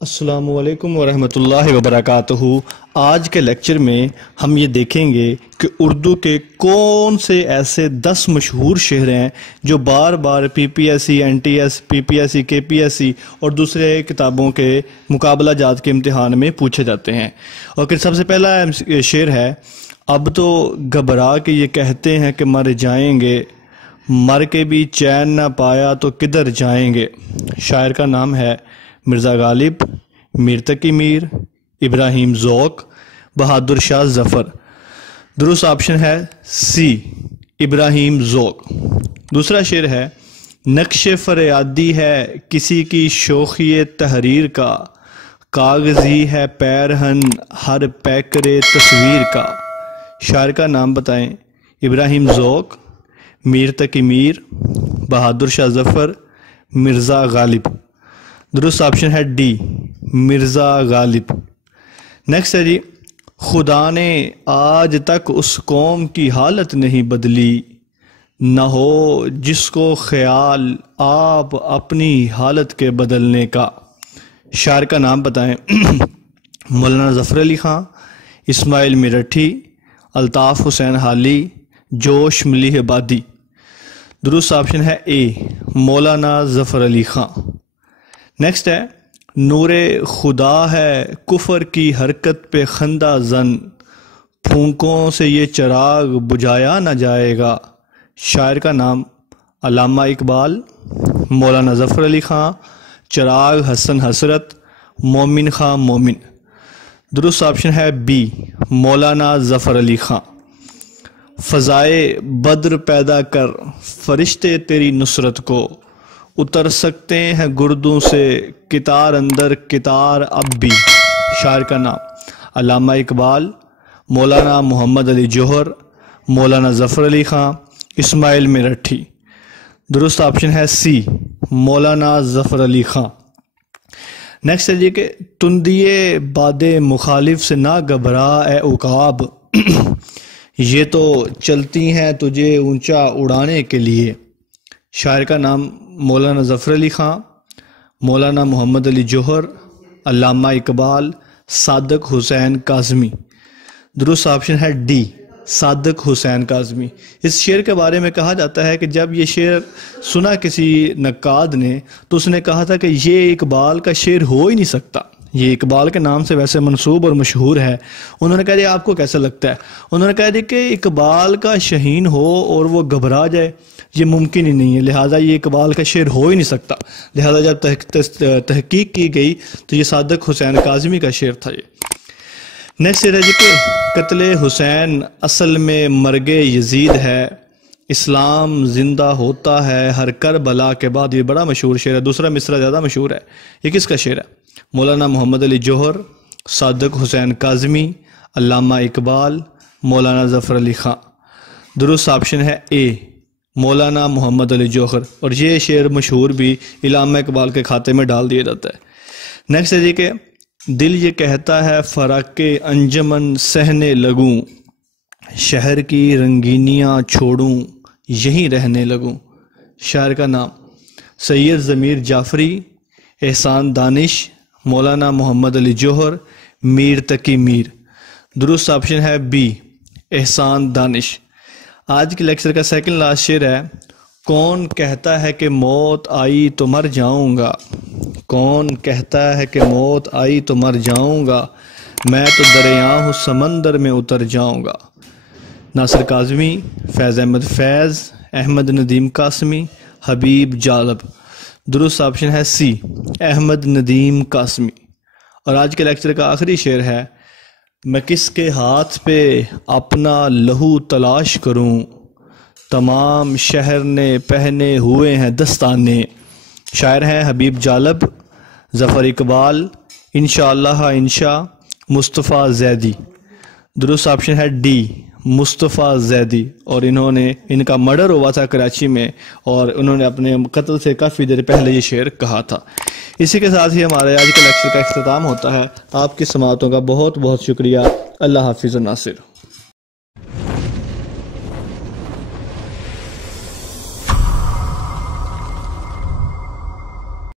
السلام علیکم ورحمۃ اللہ وبرکاتہ۔ آج کے لیکچر میں ہم یہ دیکھیں گے کہ اردو کے کون سے ایسے 10 مشہور شعر ہیں جو بار بار P P S C, N T S, P P S C, K P S سی اور دوسرے کتابوں کے مقابلہ جات کے امتحان میں پوچھے جاتے ہیں۔ اور پھر سب سے پہلا شعر ہے، اب تو گھبرا کے یہ کہتے ہیں کہ مر جائیں گے، مر کے بھی چین نہ پایا تو کدھر جائیں گے۔ شاعر کا نام ہے مرزا غالب، میر تقی میر، ابراہیم ذوق، بہادر شاہ ظفر۔ درست آپشن ہے سی، ابراہیم ذوق۔ دوسرا شعر ہے، نقش فریادی ہے کسی کی شوخی تحریر کا، کاغذی ہے پیرہن ہر پیکرے تصویر کا۔ شاعر کا نام بتائیں۔ ابراہیم ذوق، میر تقی میر، بہادر شاہ ظفر، مرزا غالب۔ درست آپشن ہے ڈی، مرزا غالب۔ نیکسٹ ہے جی، خدا نے آج تک اس قوم کی حالت نہیں بدلی، نہ ہو جس کو خیال آپ اپنی حالت کے بدلنے کا۔ شاعر کا نام بتائیں۔ مولانا ظفر علی خان، اسماعیل میرٹھی، الطاف حسین حالی، جوش ملیح بادی۔ درست آپشن ہے اے، مولانا ظفر علی خان۔ نیکسٹ ہے، نور خدا ہے کفر کی حرکت پہ خندہ زن، پھونکوں سے یہ چراغ بجھایا نہ جائے گا۔ شاعر کا نام علامہ اقبال، مولانا ظفر علی خان، چراغ حسن حسرت، مومن خان مومن۔ درست آپشن ہے بی، مولانا ظفر علی خان۔ فضائے بدر پیدا کر فرشتے تیری نصرت کو، اتر سکتے ہیں گردوں سے کتار اندر کتار اب بھی۔ شاعر کا نام علامہ اقبال، مولانا محمد علی جوہر، مولانا ظفر علی خان، اسماعیل میرٹھی۔ درست آپشن ہے سی، مولانا ظفر علی خان۔ نیکسٹ ہے جی کہ تندیے باد مخالف سے نہ گھبرا اے عقاب، یہ تو چلتی ہیں تجھے اونچا اڑانے کے لیے۔ شاعر کا نام مولانا ظفر علی خان، مولانا محمد علی جوہر، علامہ اقبال، صادق حسین کاظمی۔ درست آپشن ہے ڈی، صادق حسین کاظمی۔ اس شعر کے بارے میں کہا جاتا ہے کہ جب یہ شعر سنا کسی نقاد نے تو اس نے کہا تھا کہ یہ اقبال کا شعر ہو ہی نہیں سکتا، یہ اقبال کے نام سے ویسے منسوب اور مشہور ہے۔ انہوں نے کہا جی آپ کو کیسا لگتا ہے؟ انہوں نے کہا جی کہ اقبال کا شہین ہو اور وہ گھبرا جائے، یہ ممکن ہی نہیں ہے، لہٰذا یہ اقبال کا شعر ہو ہی نہیں سکتا۔ لہٰذا جب تحقیق کی گئی تو یہ صادق حسین کاظمی کا شعر تھا۔ یہ نیکسٹ ہے جی کہ قتل حسین اصل میں مرگ یزید ہے، اسلام زندہ ہوتا ہے ہر کربلا کے بعد۔ یہ بڑا مشہور شعر ہے، دوسرا مصرع زیادہ مشہور ہے۔ یہ کس کا شعر ہے؟ مولانا محمد علی جوہر، صادق حسین کاظمی، علامہ اقبال، مولانا ظفر علی خان۔ درست آپشن ہے اے، مولانا محمد علی جوہر۔ اور یہ شعر مشہور بھی علامہ اقبال کے کھاتے میں ڈال دیا جاتا ہے۔ نیکسٹ ہے جی کہ دل یہ کہتا ہے فراق انجمن سہنے لگوں، شہر کی رنگینیاں چھوڑوں یہیں رہنے لگوں۔ شاعر کا نام سید ضمیر جعفری، احسان دانش، مولانا محمد علی جوہر، میر تقی میر۔ درست آپشن ہے بی، احسان دانش۔ آج کے لیکچر کا سیکنڈ لاسٹ شعر ہے، کون کہتا ہے کہ موت آئی تو مر جاؤں گا، کون کہتا ہے کہ موت آئی تو مر جاؤں گا، میں تو دریا ہوں سمندر میں اتر جاؤں گا۔ ناصر کاظمی، فیض احمد فیض، احمد ندیم قاسمی، حبیب جالب۔ درست آپشن ہے سی، احمد ندیم قاسمی۔ اور آج کے لیکچر کا آخری شعر ہے، میں کس کے ہاتھ پہ اپنا لہو تلاش کروں، تمام شہر نے پہنے ہوئے ہیں دستانے۔ شاعر ہیں حبیب جالب، ظفر اقبال، انشاءاللہ انشاء، مصطفیٰ زیدی۔ درست آپشن ہے ڈی، مصطفیٰ زیدی۔ اور ان کا مرڈر ہوا تھا کراچی میں، اور انہوں نے اپنے قتل سے کافی دیر پہلے یہ شعر کہا تھا۔ اسی کے ساتھ ہی ہمارے آج کے لیکچر کا اختتام ہوتا ہے۔ آپ کی سماعتوں کا بہت بہت شکریہ۔ اللہ حافظ و ناصر۔